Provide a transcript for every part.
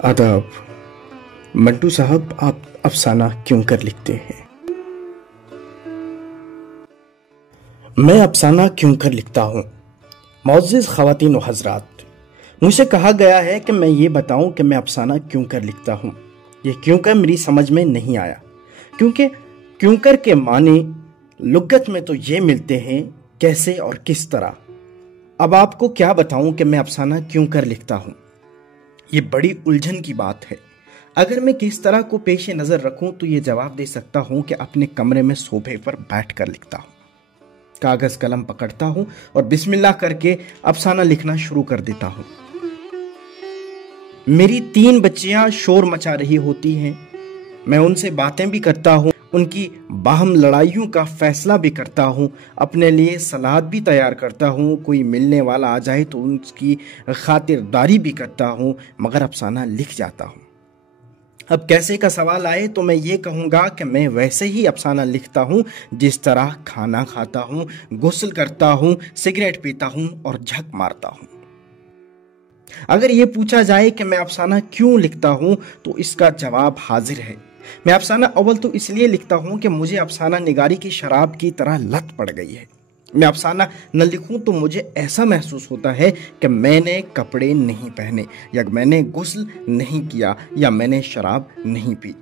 आदाब। मंटू साहब, आप अफसाना क्यों कर लिखते हैं? मैं अफसाना क्यों कर लिखता हूँ? मुअज़्ज़िज़ ख़वातीन व हज़रात, मुझसे कहा गया है कि मैं ये बताऊं कि मैं अफसाना क्यों कर लिखता हूँ। ये क्यों कर मेरी समझ में नहीं आया, क्योंकि क्यों कर के माने लुग़त में तो ये मिलते हैं कैसे और किस तरह। अब आपको क्या बताऊं कि मैं अफसाना क्यों कर लिखता हूँ। ये बड़ी उलझन की बात है। अगर मैं किस तरह को पेश नज़र रखूं तो ये जवाब दे सकता हूं कि अपने कमरे में सोफे पर बैठ कर लिखता हूं, कागज़ कलम पकड़ता हूं और बिस्मिल्लाह करके अफसाना लिखना शुरू कर देता हूं। मेरी 3 बच्चियां शोर मचा रही होती हैं, मैं उनसे बातें भी करता हूं, उनकी बाहम लड़ाइयों का फैसला भी करता हूं, अपने लिए सलाद भी तैयार करता हूं, कोई मिलने वाला आ जाए तो उसकी खातिरदारी भी करता हूं, मगर अफसाना लिख जाता हूं। अब कैसे का सवाल आए तो मैं ये कहूँगा कि मैं वैसे ही अफसाना लिखता हूँ जिस तरह खाना खाता हूँ, गुस्ल करता हूँ, सिगरेट पीता हूँ और झक मारता हूँ। अगर ये पूछा जाए कि मैं अफसाना क्यों लिखता हूँ तो इसका जवाब हाजिर है। मैं अफसाना अव्वल तो इसलिए लिखता हूँ कि मुझे अफसाना निगारी की शराब की तरह लत पड़ गई है। मैं अफसाना न लिखूं तो मुझे ऐसा महसूस होता है कि मैंने कपड़े नहीं पहने, या मैंने गुस्ल नहीं किया, या मैंने शराब नहीं पी।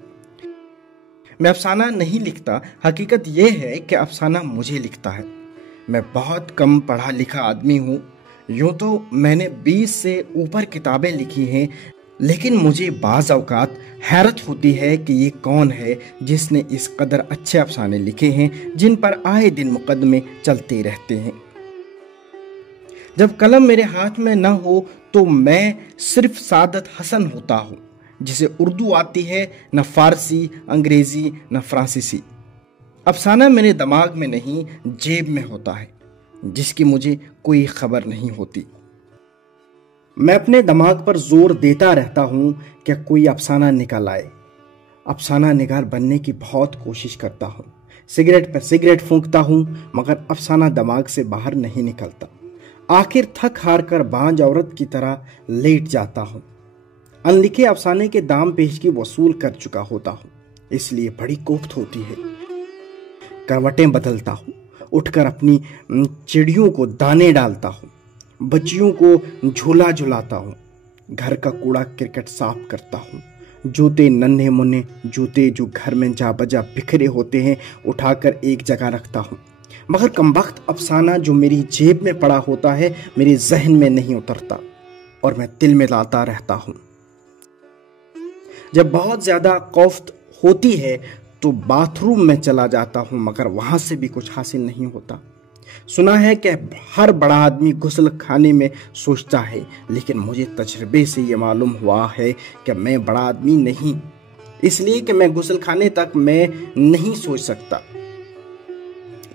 मैं अफसाना नहीं लिखता, हकीकत यह है कि अफसाना मुझे लिखता है। मैं बहुत कम पढ़ा लिखा आदमी हूँ। यूं तो मैंने 20 से ऊपर किताबें लिखी हैं, लेकिन मुझे बाज़ औक़ात हैरत होती है कि ये कौन है जिसने इस कदर अच्छे अफसाने लिखे हैं जिन पर आए दिन मुकदमे चलते रहते हैं। जब कलम मेरे हाथ में न हो तो मैं सिर्फ सादत हसन होता हूँ, जिसे उर्दू आती है, न फारसी, अंग्रेज़ी, न फ्रांसीसी। अफसाना मेरे दिमाग में नहीं, जेब में होता है, जिसकी मुझे कोई खबर नहीं होती। मैं अपने दिमाग पर जोर देता रहता हूँ कि कोई अफसाना निकल आए। अफसाना निगार बनने की बहुत कोशिश करता हूँ, सिगरेट पर सिगरेट फूंकता हूँ, मगर अफसाना दिमाग से बाहर नहीं निकलता। आखिर थक हार कर बांझ औरत की तरह लेट जाता हूँ। अनलिखे अफसाने के दाम पेशगी वसूल कर चुका होता हूँ, इसलिए बड़ी कोफ्त होती है। करवटें बदलता हूँ, उठकर अपनी चिड़ियों को दाने डालता हूँ, बच्चियों को झूला झुलाता हूँ, घर का कूड़ा क्रिकेट साफ करता हूँ, जूते नन्हे मुन्ने जूते जो घर में जा बजा बिखरे होते हैं उठाकर एक जगह रखता हूँ, मगर कमबख्त अफसाना जो मेरी जेब में पड़ा होता है मेरे जहन में नहीं उतरता और मैं दिल में लाता रहता हूँ। जब बहुत ज्यादा कोफ्त होती है तो बाथरूम में चला जाता हूँ, मगर वहां से भी कुछ हासिल नहीं होता। सुना है कि हर बड़ा आदमी गुस्ल खाने में सोचता है, लेकिन मुझे तजर्बे से ये मालूम हुआ है कि मैं बड़ा आदमी नहीं, इसलिए कि मैं गुस्ल खाने तक मैं नहीं सोच सकता।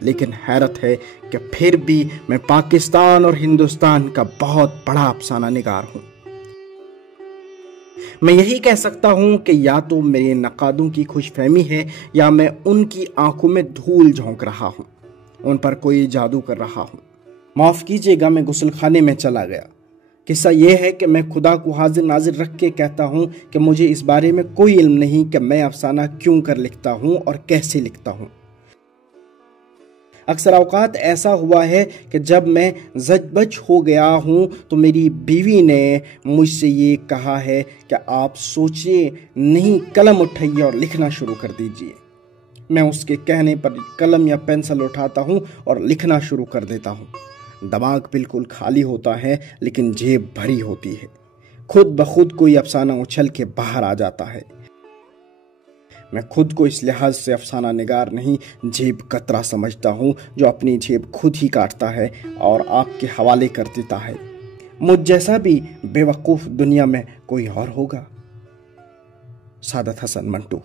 लेकिन हैरत है कि फिर भी मैं पाकिस्तान और हिंदुस्तान का बहुत बड़ा अफसाना निगार हूँ। मैं यही कह सकता हूँ कि या तो मेरे नकादों की खुशफहमी है, या मैं उनकी आंखों में धूल झोंक रहा हूँ, उन पर कोई जादू कर रहा हूँ। माफ़ कीजिएगा, मैं गुस्ल खाने में चला गया। किस्सा यह है कि मैं खुदा को हाजिर नाजिर रख के कहता हूँ कि मुझे इस बारे में कोई इल्म नहीं कि मैं अफसाना क्यों कर लिखता हूँ और कैसे लिखता हूँ। अक्सर औकात ऐसा हुआ है कि जब मैं जजबज हो गया हूँ तो मेरी बीवी ने मुझसे ये कहा है कि आप सोचिए नहीं, कलम उठाइए और लिखना शुरू कर दीजिए। मैं उसके कहने पर कलम या पेंसिल उठाता हूँ और लिखना शुरू कर देता हूँ। दिमाग बिल्कुल खाली होता है, लेकिन जेब भरी होती है। खुद ब खुद कोई अफसाना उछल के बाहर आ जाता है। मैं खुद को इस लिहाज से अफसाना निगार नहीं, जेब कतरा समझता हूँ, जो अपनी जेब खुद ही काटता है और आपके हवाले कर देता है। मुझ जैसा भी बेवकूफ़ दुनिया में कोई और होगा? सादत हसन, मंटू।